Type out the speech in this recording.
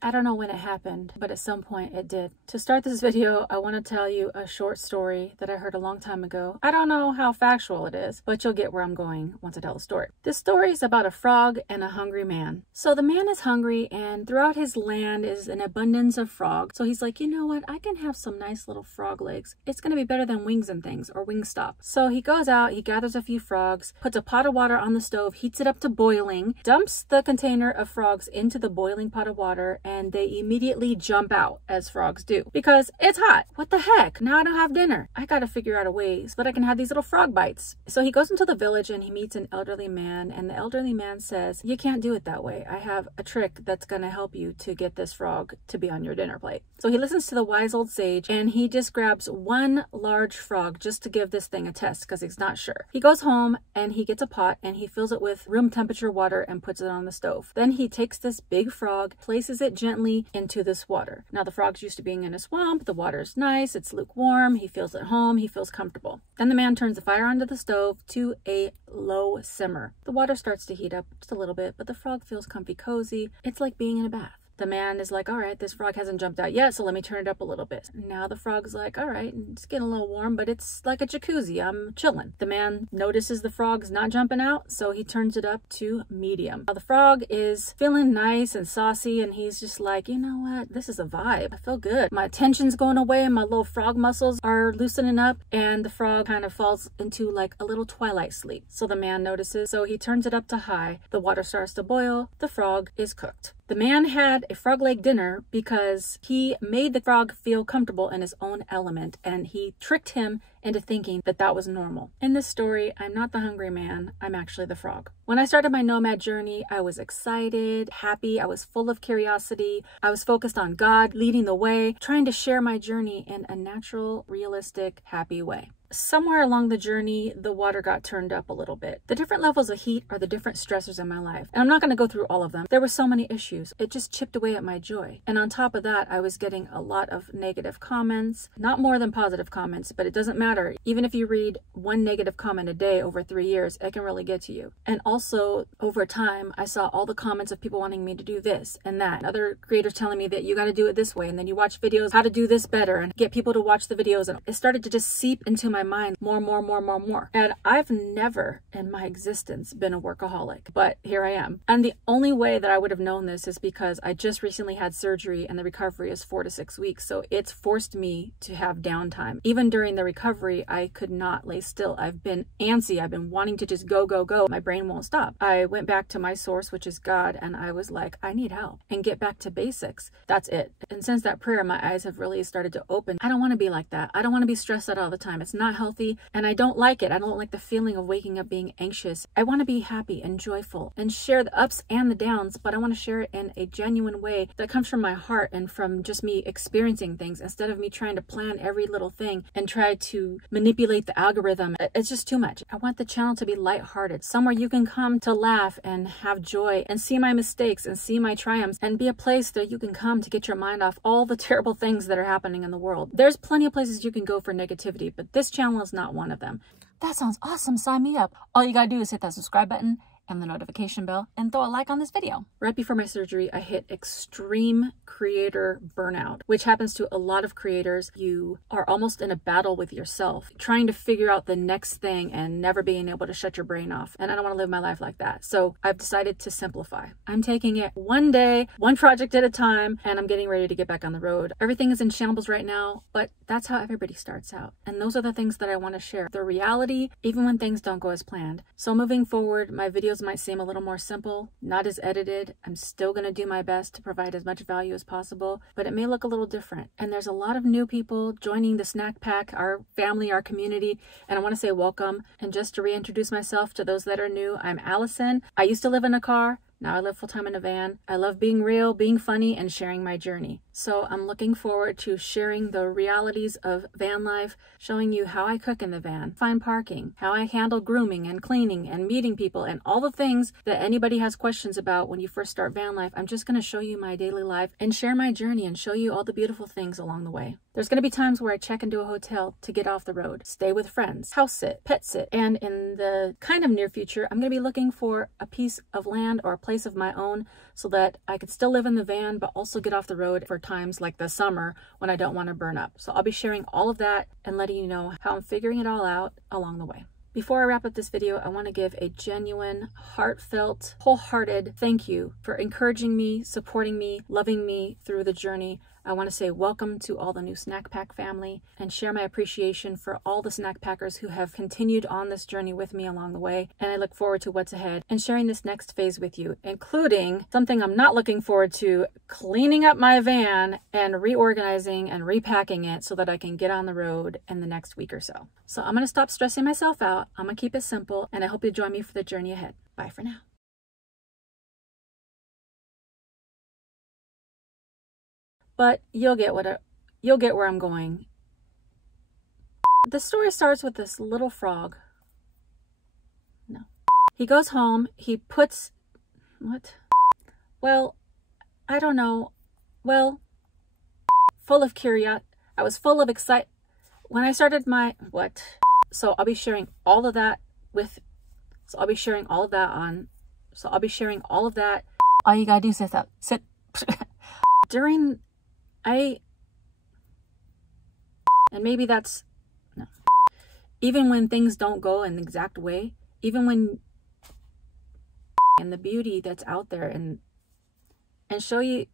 I don't know when it happened, but at some point it did. To start this video, I want to tell you a short story that I heard a long time ago. I don't know how factual it is, but you'll get where I'm going once I tell the story. This story is about a frog and a hungry man. So the man is hungry, and throughout his land is an abundance of frogs. So he's like, you know what? I can have some nice little frog legs. It's going to be better than wings and things, or Wingstop. So he goes out, he gathers a few frogs, puts a pot of water on the stove, heats it up to boiling, dumps the container of frogs into the boiling pot of water, and they immediately jump out, as frogs do, because it's hot. What the heck? Now I don't have dinner. I gotta figure out a way so that I can have these little frog bites. So he goes into the village and he meets an elderly man, and the elderly man says, you can't do it that way. I have a trick that's gonna help you to get this frog to be on your dinner plate. So he listens to the wise old sage, and he just grabs one large frog just to give this thing a test because he's not sure. He goes home and he gets a pot and he fills it with room temperature water and puts it on the stove. Then he takes this big frog, places it gently into this water. Now the frog's used to being in a swamp. The water's nice, it's lukewarm, he feels at home, he feels comfortable. Then the man turns the fire onto the stove to a low simmer. The water starts to heat up just a little bit, but the frog feels comfy cozy. It's like being in a bath. The man is like, all right, this frog hasn't jumped out yet, so let me turn it up a little bit. Now the frog's like, all right, it's getting a little warm, but it's like a jacuzzi. I'm chilling. The man notices the frog's not jumping out, so he turns it up to medium. Now the frog is feeling nice and saucy, and he's just like, you know what? This is a vibe. I feel good. My tension's going away, and my little frog muscles are loosening up, and the frog kind of falls into like a little twilight sleep. So the man notices, so he turns it up to high. The water starts to boil. The frog is cooked. The man had a frog leg dinner because he made the frog feel comfortable in his own element, and he tricked him into thinking that that was normal. In this story, I'm not the hungry man, I'm actually the frog. When I started my nomad journey, I was excited, happy, I was full of curiosity, I was focused on God leading the way, trying to share my journey in a natural, realistic, happy way. Somewhere along the journey, the water got turned up a little bit. The different levels of heat are the different stressors in my life, and I'm not going to go through all of them. There were so many issues. It just chipped away at my joy. And on top of that, I was getting a lot of negative comments, not more than positive comments, but it doesn't matter. Even if you read one negative comment a day over 3 years, it can really get to you. And also, over time, I saw all the comments of people wanting me to do this and that. Other creators telling me that you got to do it this way, and then you watch videos how to do this better and get people to watch the videos. And it started to just seep into my mind more. And I've never in my existence been a workaholic, but here I am. And the only way that I would have known this is because I just recently had surgery, and the recovery is 4 to 6 weeks. So it's forced me to have downtime. Even during the recovery, I could not lay still. I've been antsy. I've been wanting to just go. My brain won't stop. I went back to my source, which is God, and I was like, I need help and get back to basics. That's it. And since that prayer, my eyes have really started to open. I don't want to be like that. I don't want to be stressed out all the time. It's not healthy, and I don't like it. I don't like the feeling of waking up being anxious. I want to be happy and joyful and share the ups and the downs, but I want to share it in a genuine way that comes from my heart and from just me experiencing things, instead of me trying to plan every little thing and try to manipulate the algorithm. It's just too much. I want the channel to be lighthearted, somewhere you can come to laugh and have joy and see my mistakes and see my triumphs, and be a place that you can come to get your mind off all the terrible things that are happening in the world. There's plenty of places you can go for negativity, but this channel is not one of them. That sounds awesome. Sign me up. All you gotta do is hit that subscribe button and the notification bell and throw a like on this video. Right before my surgery, I hit extreme creator burnout, which happens to a lot of creators. You are almost in a battle with yourself, trying to figure out the next thing and never being able to shut your brain off. And I don't want to live my life like that. So I've decided to simplify. I'm taking it one day, one project at a time, and I'm getting ready to get back on the road. Everything is in shambles right now, but that's how everybody starts out. And those are the things that I want to share. The reality, even when things don't go as planned. So moving forward, my videos might seem a little more simple, not as edited. I'm still going to do my best to provide as much value as possible, but it may look a little different. And there's a lot of new people joining the Snack Pack, our family, our community, and I want to say welcome. And just to reintroduce myself to those that are new, I'm Allison. I used to live in a car. Now I live full-time in a van. I love being real, being funny, and sharing my journey. So I'm looking forward to sharing the realities of van life, showing you how I cook in the van, find parking, how I handle grooming and cleaning and meeting people, and all the things that anybody has questions about when you first start van life. I'm just going to show you my daily life and share my journey and show you all the beautiful things along the way. There's going to be times where I check into a hotel to get off the road, stay with friends, house sit, pet sit, and in the kind of near future, I'm going to be looking for a piece of land or a place of my own so that I could still live in the van, but also get off the road for times like the summer when I don't want to burn up. So I'll be sharing all of that and letting you know how I'm figuring it all out along the way. Before I wrap up this video, I want to give a genuine, heartfelt, wholehearted thank you for encouraging me, supporting me, loving me through the journey. I want to say welcome to all the new Snack Pack family and share my appreciation for all the snack packers who have continued on this journey with me along the way. And I look forward to what's ahead and sharing this next phase with you, including something I'm not looking forward to, cleaning up my van and reorganizing and repacking it so that I can get on the road in the next week or so. So I'm going to stop stressing myself out. I'm going to keep it simple, and I hope you join me for the journey ahead. Bye for now. But you'll get where I'm going. The story starts with this little frog. No. He goes home, he puts, what? Well, I don't know. Well, full of curiosity. I was full of excitement when I started my, what? So I'll be sharing all of that All you gotta do is sit. And maybe that's, no. Even when things don't go in the exact way, even when, and the beauty that's out there and show you